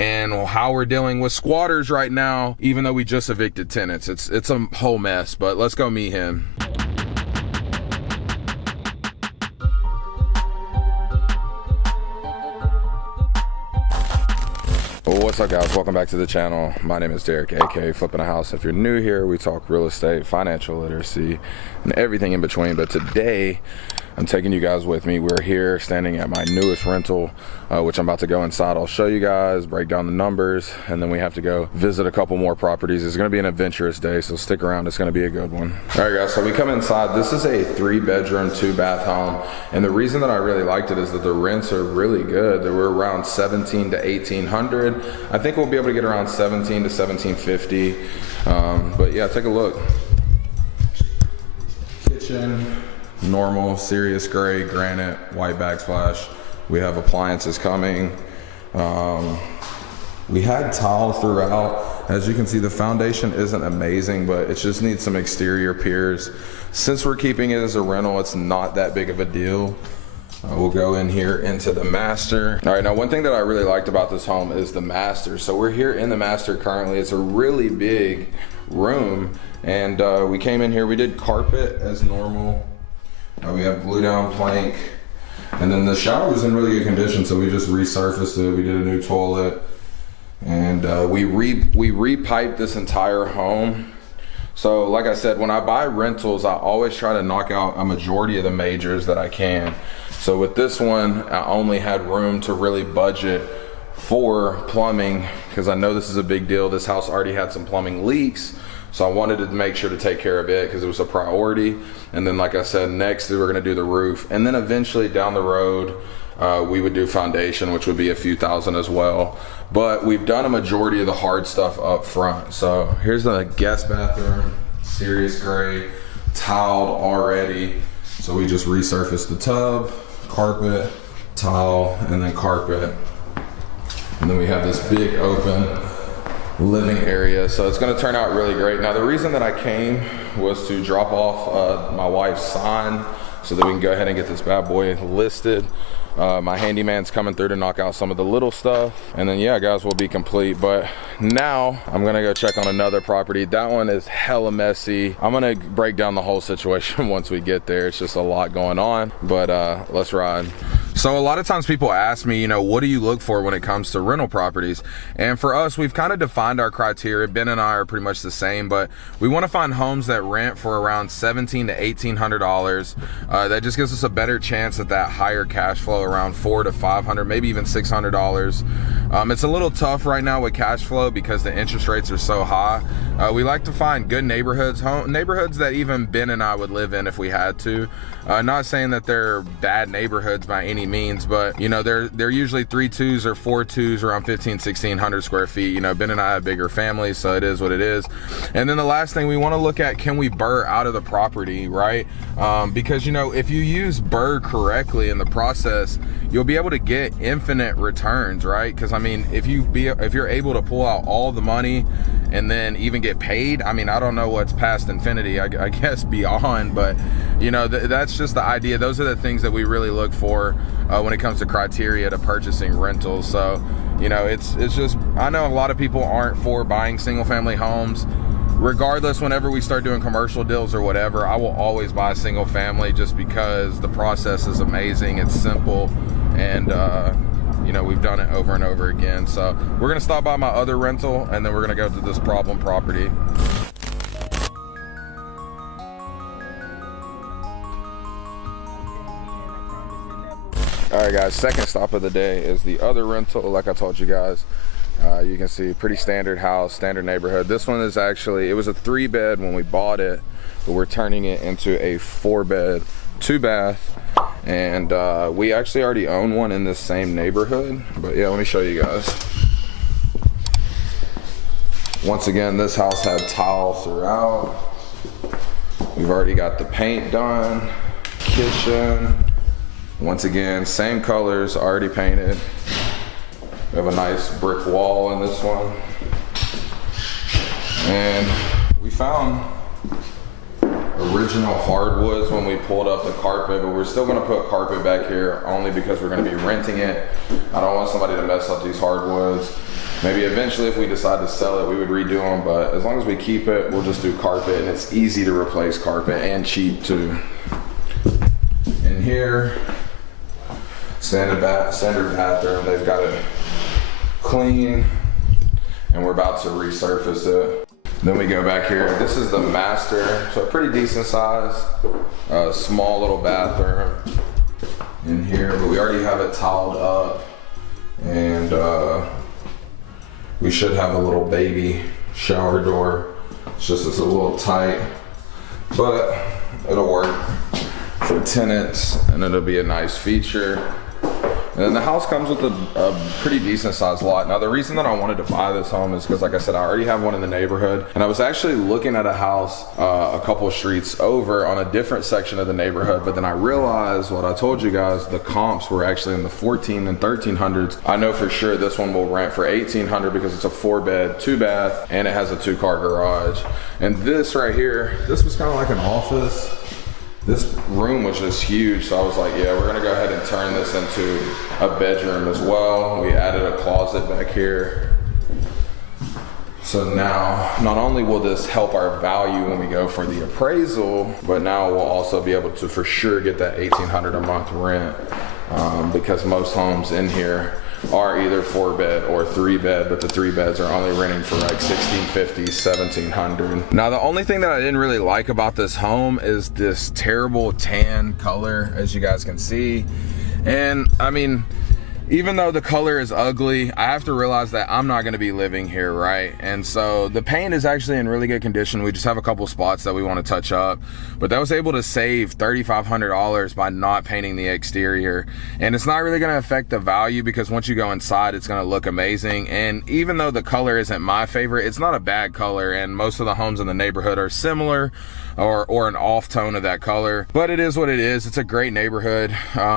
and how we're dealing with squatters right now, even though we just evicted tenants. It's a whole mess, but let's go meet him. What's up, guys? Welcome back to the channel. My name is Derek, aka Flippingahouse. If you're new here, we talk real estate, financial literacy, and everything in between. But today, I'm taking you guys with me. We're here standing at my newest rental, which I'm about to go inside. I'll show you guys, break down the numbers, and then we have to go visit a couple more properties. It's gonna be an adventurous day, so stick around. It's gonna be a good one. All right, guys, so we come inside. This is a 3-bedroom, 2-bath home. And the reason that I really liked it is that the rents are really good. They were around $1,700 to $1,800. I think we'll be able to get around $1,700 to $1,750. But yeah, take a look. Kitchen. Normal, serious gray, granite, white backsplash. We have appliances coming. We had tile throughout. As you can see, the foundation isn't amazing, but it just needs some exterior piers. Since we're keeping it as a rental, it's not that big of a deal. We'll go in here into the master. All right, now one thing that I really liked about this home is the master. So we're here in the master currently. It's a really big room, and we came in here, we did carpet as normal. We have glue down plank, and then the shower was in really good condition, so we just resurfaced it. We did a new toilet, and we re-piped this entire home. So like I said, when I buy rentals, I always try to knock out a majority of the majors that I can. So with this one, I only had room to really budget for plumbing, because I know this is a big deal. This house already had some plumbing leaks, so I wanted to make sure to take care of it because it was a priority. And then, like I said, next we were gonna do the roof. And then eventually down the road, we would do foundation, which would be a few thousand as well. But we've done a majority of the hard stuff up front. So here's the guest bathroom, serious gray, tiled already. So we just resurfaced the tub, carpet, tile, and then carpet. And then we have this big open living area, so it's going to turn out really great. Now the reason that I came was to drop off my wife's sign so that we can go ahead and get this bad boy listed. My handyman's coming through to knock out some of the little stuff, and then yeah, guys, we'll be complete. But now I'm gonna go check on another property. That one is hella messy. I'm gonna break down the whole situation once we get there. It's just a lot going on, but let's ride. So a lot of times people ask me, you know, what do you look for when it comes to rental properties? And for us, we've kind of defined our criteria. Ben and I are pretty much the same, but we want to find homes that rent for around $1,700 to $1,800. That just gives us a better chance at that higher cash flow, around $400 to $500, maybe even $600. It's a little tough right now with cash flow because the interest rates are so high. We like to find good neighborhoods, neighborhoods that even Ben and I would live in if we had to. Not saying that they're bad neighborhoods by any means, but you know, they're usually 3-2s or 4-2s around 1,500-1,600 square feet. You know, Ben and I have bigger families, so it is what it is. And then the last thing we want to look at, can we BRRRR out of the property, right? Because you know, if you use BRRRR correctly in the process, you'll be able to get infinite returns, right? Because I mean, if you're able to pull out all the money and then even get paid, I mean, I don't know what's past infinity, I guess beyond, but you know, that's just the idea. Those are the things that we really look for when it comes to criteria to purchasing rentals. So you know, it's just, I know a lot of people aren't for buying single family homes. Regardless, whenever we start doing commercial deals or whatever, I will always buy a single family just because the process is amazing, it's simple, and you know, we've done it over and over again. So we're gonna stop by my other rental, and then we're gonna go to this problem property. All right, guys, second stop of the day is the other rental. Like I told you guys, you can see pretty standard house, standard neighborhood. This one is actually, it was a 3-bed when we bought it, but we're turning it into a 4-bed, 2-bath. And we actually already own one in this same neighborhood, but yeah, let me show you guys. Once again, this house had tile throughout. We've already got the paint done, kitchen. Once again, same colors, already painted. We have a nice brick wall in this one. And we found original hardwoods when we pulled up the carpet, but we're still gonna put carpet back here only because we're gonna be renting it. I don't want somebody to mess up these hardwoods. Maybe eventually if we decide to sell it, we would redo them, but as long as we keep it, we'll just do carpet, and it's easy to replace carpet and cheap too. In here, standard bathroom, they've got it clean, and we're about to resurface it. Then we go back here. This is the master, so a pretty decent size, small little bathroom in here, but we already have it tiled up, and we should have a little baby shower door. It's just it's a little tight, but it'll work for tenants, and it'll be a nice feature. And then the house comes with a pretty decent sized lot. Now the reason that I wanted to buy this home is because, like I said, I already have one in the neighborhood, and I was actually looking at a house a couple of streets over on a different section of the neighborhood, but then I realized what I told you guys, the comps were actually in the 14 and 1300s. I know for sure this one will rent for 1800 because it's a 4-bed, 2-bath, and it has a 2-car garage. And this right here, this was kind of like an office. This room was just huge, so I was like, yeah, we're gonna go ahead and turn this into a bedroom as well. We added a closet back here. So now, not only will this help our value when we go for the appraisal, but now we'll also be able to for sure get that $1,800 a month rent, because most homes in here are either 4-bed or 3-bed, but the 3-beds are only renting for like $1,650, $1,700. Now the only thing that I didn't really like about this home is this terrible tan color, as you guys can see. And I mean, even though the color is ugly, I have to realize that I'm not gonna be living here, right? And so the paint is actually in really good condition. We just have a couple spots that we wanna touch up, but that was able to save $3,500 by not painting the exterior. And it's not really gonna affect the value, because once you go inside, it's gonna look amazing. And even though the color isn't my favorite, it's not a bad color, and most of the homes in the neighborhood are similar, or an off tone of that color, but it is what it is. It's a great neighborhood.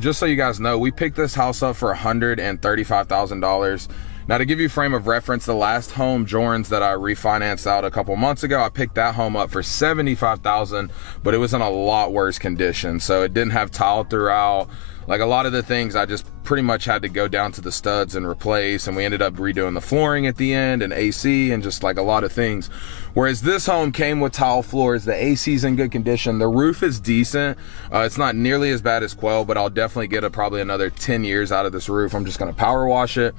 Just so you guys know, we picked this house up for $135,000. Now to give you a frame of reference, the last home, Jorns, that I refinanced out a couple months ago, I picked that home up for $75,000, but it was in a lot worse condition. So it didn't have tile throughout. Like a lot of the things I just pretty much had to go down to the studs and replace, and we ended up redoing the flooring at the end and AC and just like a lot of things. Whereas this home came with tile floors, the AC's in good condition, the roof is decent. It's not nearly as bad as Quell, but I'll definitely get probably another 10 years out of this roof. I'm just gonna power wash it.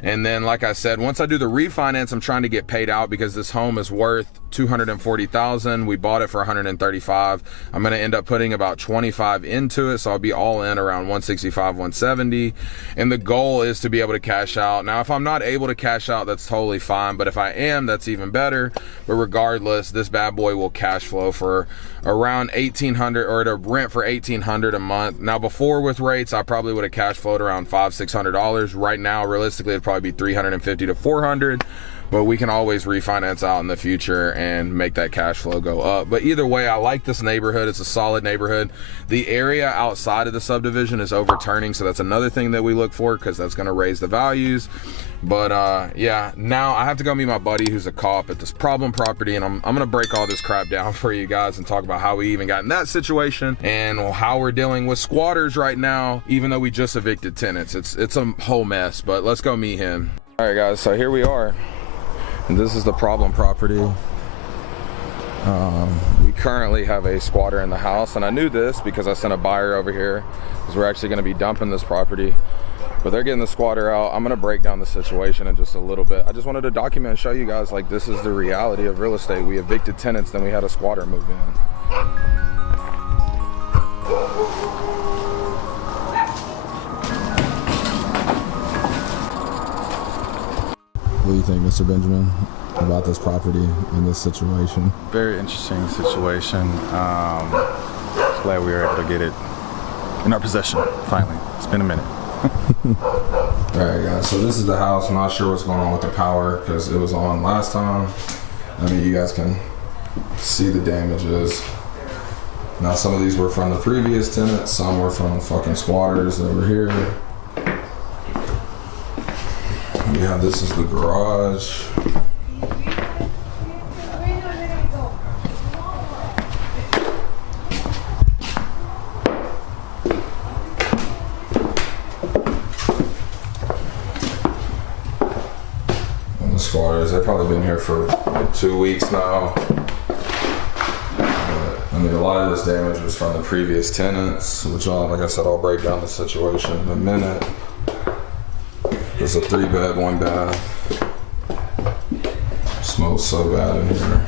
And then, like I said, once I do the refinance, I'm trying to get paid out because this home is worth $240,000. We bought it for $135,000. I'm going to end up putting about $25,000 into it, so I'll be all in around $165,000, $170,000. And the goal is to be able to cash out. Now, if I'm not able to cash out, that's totally fine. But if I am, that's even better. But regardless, this bad boy will cash flow for around $1,800, or to rent for $1,800 a month. Now, before with rates, I probably would have cash flowed around $500, $600. Right now, realistically, it'd probably be $350 to $400. But we can always refinance out in the future and make that cash flow go up. But either way, I like this neighborhood. It's a solid neighborhood. The area outside of the subdivision is overturning, so that's another thing that we look for, because that's going to raise the values. But yeah, now I have to go meet my buddy who's a cop at this problem property, and I'm gonna break all this crap down for you guys and talk about how we even got in that situation and how we're dealing with squatters right now, even though we just evicted tenants. It's a whole mess. But let's go meet him. All right, guys, so here we are. And this is the problem property. We currently have a squatter in the house, and I knew this because I sent a buyer over here, because we're actually going to be dumping this property. But they're getting the squatter out. I'm going to break down the situation in just a little bit. I just wanted to document and show you guys, like, this is the reality of real estate. We evicted tenants, then we had a squatter move in. What do you think, Mr. Benjamin, about this property and this situation? Very interesting situation. Glad we were able to get it in our possession, finally. It's been a minute. Alright, guys, so this is the house. I'm not sure what's going on with the power because it was on last time. I mean, you guys can see the damages. Now, some of these were from the previous tenants, some were from fucking squatters that were here. Yeah, this is the garage. The squatters, they've probably been here for like 2 weeks now. I mean, a lot of this damage was from the previous tenants, which, like I said, I'll break down the situation in a minute. There's a 3-bed, 1 bath. Smells so bad in here.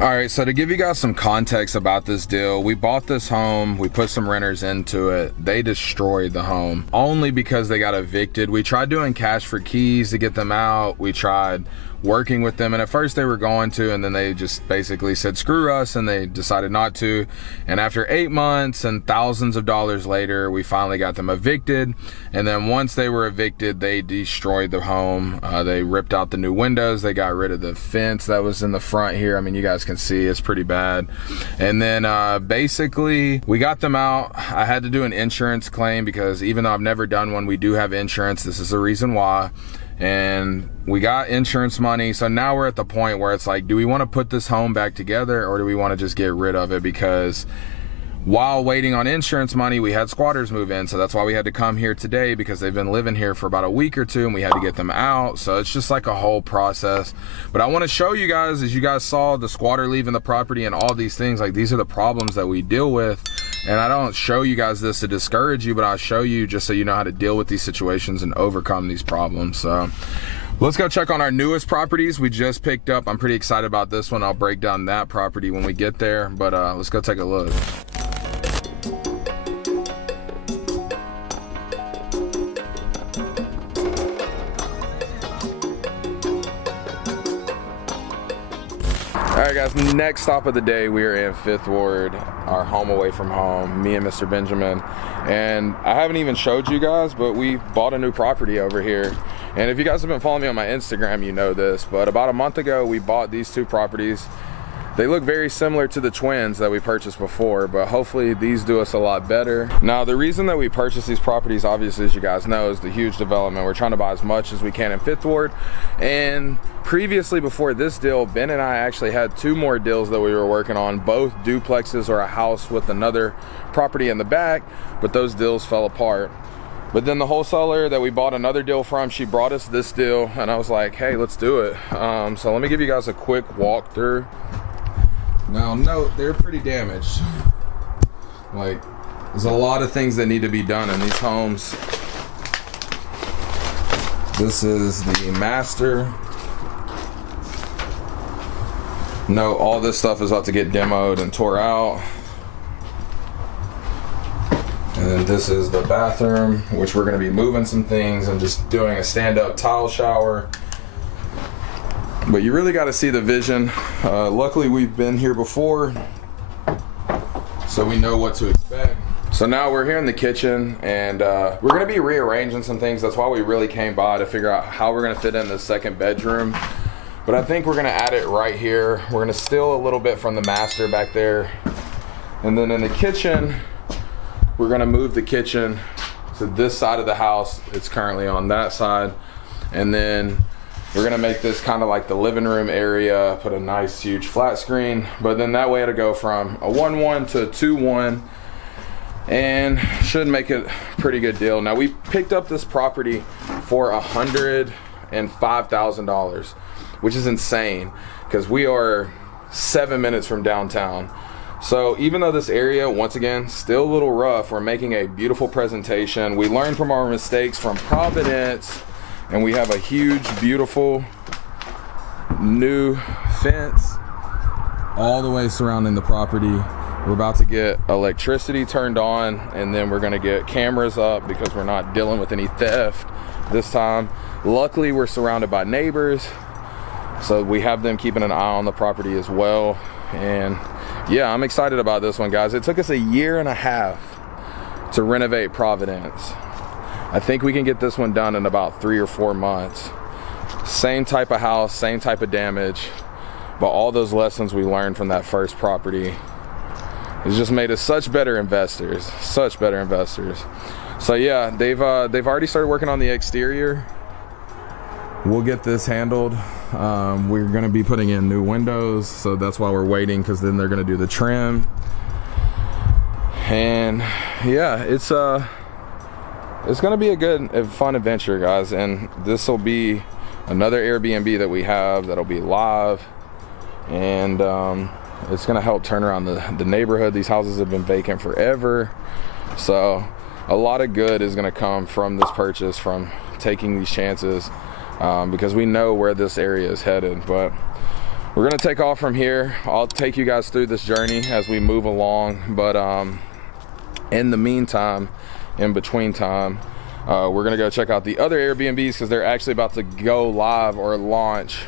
All right, so to give you guys some context about this deal, we bought this home, we put some renters into it, they destroyed the home only because they got evicted. We tried doing cash for keys to get them out, we tried working with them, and at first they were going to, and then they just basically said screw us, and they decided not to. And after 8 months and thousands of dollars later, we finally got them evicted. And then once they were evicted, they destroyed the home. They ripped out the new windows, they got rid of the fence that was in the front here. I mean, you guys can see it's pretty bad. And then basically we got them out. I had to do an insurance claim because even though I've never done one, we do have insurance. This is the reason why. And we got insurance money, so now we're at the point where it's like, do we want to put this home back together, or do we want to just get rid of it? Because while waiting on insurance money, we had squatters move in, so that's why we had to come here today, because they've been living here for about a week or two and we had to get them out. So it's just like a whole process. But I want to show you guys, as you guys saw the squatter leaving the property and all these things, like these are the problems that we deal with. And I don't show you guys this to discourage you, but I'll show you just so you know how to deal with these situations and overcome these problems. So let's go check on our newest properties we just picked up. I'm pretty excited about this one. I'll break down that property when we get there, but let's go take a look. All right, guys, next stop of the day, we are in 5th Ward, our home away from home, me and Mr. Benjamin. And I haven't even showed you guys, but we bought a new property over here. And if you guys have been following me on my Instagram, you know this, but about a month ago, we bought these 2 properties. They look very similar to the twins that we purchased before, but hopefully these do us a lot better. Now, the reason that we purchased these properties, obviously, as you guys know, is the huge development. We're trying to buy as much as we can in 5th Ward. And previously, before this deal, Ben and I actually had 2 more deals that we were working on, both duplexes or a house with another property in the back, but those deals fell apart. But then the wholesaler that we bought another deal from, she brought us this deal, and I was like, hey, let's do it. So let me give you guys a quick walkthrough. Now, note, they're pretty damaged. Like, there's a lot of things that need to be done in these homes. This is the master. Note, all this stuff is about to get demoed and tore out. And then this is the bathroom, which we're going to be moving some things and just doing a stand-up tile shower. But you really got to see the vision. Luckily, we've been here before, so we know what to expect. So now we're here in the kitchen, and we're going to be rearranging some things. That's why we really came by, to figure out how we're going to fit in the 2nd bedroom. But I think we're going to add it right here. We're going to steal a little bit from the master back there. And then in the kitchen, we're going to move the kitchen to this side of the house. It's currently on that side. And then we're gonna make this kind of like the living room area, put a nice huge flat screen, but then that way it'll go from a 1-1 to a 2-1 and should make it a pretty good deal. Now, we picked up this property for $105,000, which is insane because we are 7 minutes from downtown. So even though this area, once again, still a little rough, we're making a beautiful presentation. We learned from our mistakes from Providence, and we have a huge, beautiful new fence all the way surrounding the property. We're about to get electricity turned on, and then we're gonna get cameras up because we're not dealing with any theft this time. Luckily, we're surrounded by neighbors, so we have them keeping an eye on the property as well. And yeah, I'm excited about this one, guys. It took us 1.5 years to renovate Providence. I think we can get this one done in about 3 or 4 months. Same type of house, same type of damage, but all those lessons we learned from that first property has just made us such better investors, such better investors. So yeah, they've already started working on the exterior. We'll get this handled. We're gonna be putting in new windows, so that's why we're waiting, because then they're gonna do the trim. And yeah, it's it's gonna be a good, fun adventure, guys. And this will be another Airbnb that we have that'll be live, and it's gonna help turn around the neighborhood. These houses have been vacant forever, so a lot of good is gonna come from this purchase, from taking these chances, because we know where this area is headed. But we're gonna take off from here. I'll take you guys through this journey as we move along, but in the meantime, in between time, we're gonna go check out the other Airbnbs, because they're actually about to go live or launch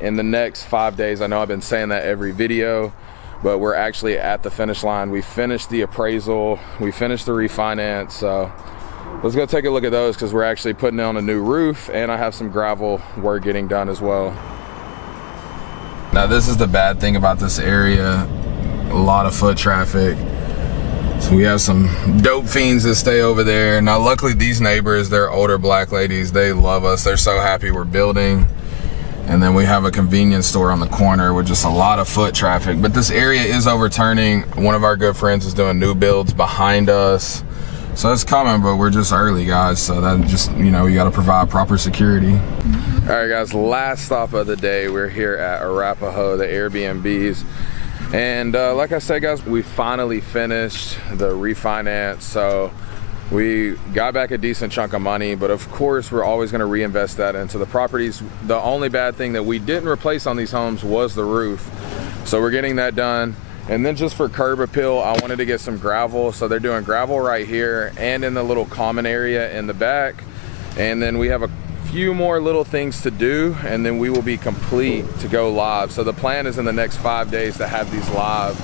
in the next 5 days. I know I've been saying that every video, but we're actually at the finish line. We finished the appraisal, we finished the refinance, so let's go take a look at those, because we're actually putting on a new roof, and I have some gravel work getting done as well. Now this is the bad thing about this area, a lot of foot traffic. So we have some dope fiends that stay over there. Now luckily these neighbors, they're older black ladies, they love us, they're so happy we're building. And then we have a convenience store on the corner with just a lot of foot traffic. But this area is overturning. One of our good friends is doing new builds behind us, so it's coming, but we're just early, guys, so that just, you know, you got to provide proper security. All right, guys, last stop of the day. We're here at Arapahoe, the Airbnbs. And like I said, guys, we finally finished the refinance, so we got back a decent chunk of money, but of course we're always going to reinvest that into the properties. The only bad thing that we didn't replace on these homes was the roof, so we're getting that done. And then just for curb appeal, I wanted to get some gravel, so they're doing gravel right here and in the little common area in the back. And then we have a few more little things to do, and then we will be complete to go live. So the plan is in the next 5 days to have these live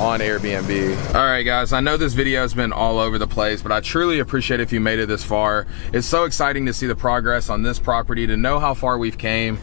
on Airbnb. All right, guys, I know this video has been all over the place, but I truly appreciate if you made it this far. It's so exciting to see the progress on this property, to know how far we've came.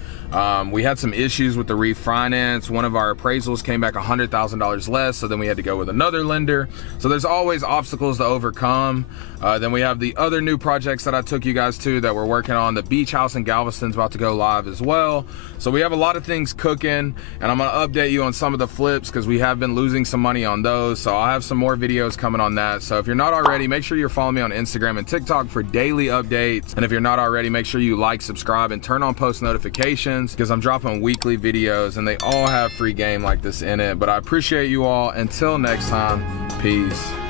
We had some issues with the refinance. One of our appraisals came back $100,000 less, so then we had to go with another lender. So there's always obstacles to overcome. Then we have the other new projects that I took you guys to that we're working on. The beach house in Galveston's about to go live as well. So we have a lot of things cooking, and I'm gonna update you on some of the flips, because we have been losing some money on those. So I'll have some more videos coming on that. So if you're not already, make sure you're following me on Instagram and TikTok for daily updates. And if you're not already, make sure you like, subscribe, and turn on post notifications, because I'm dropping weekly videos and they all have free game like this in it. But I appreciate you all. Until next time, peace.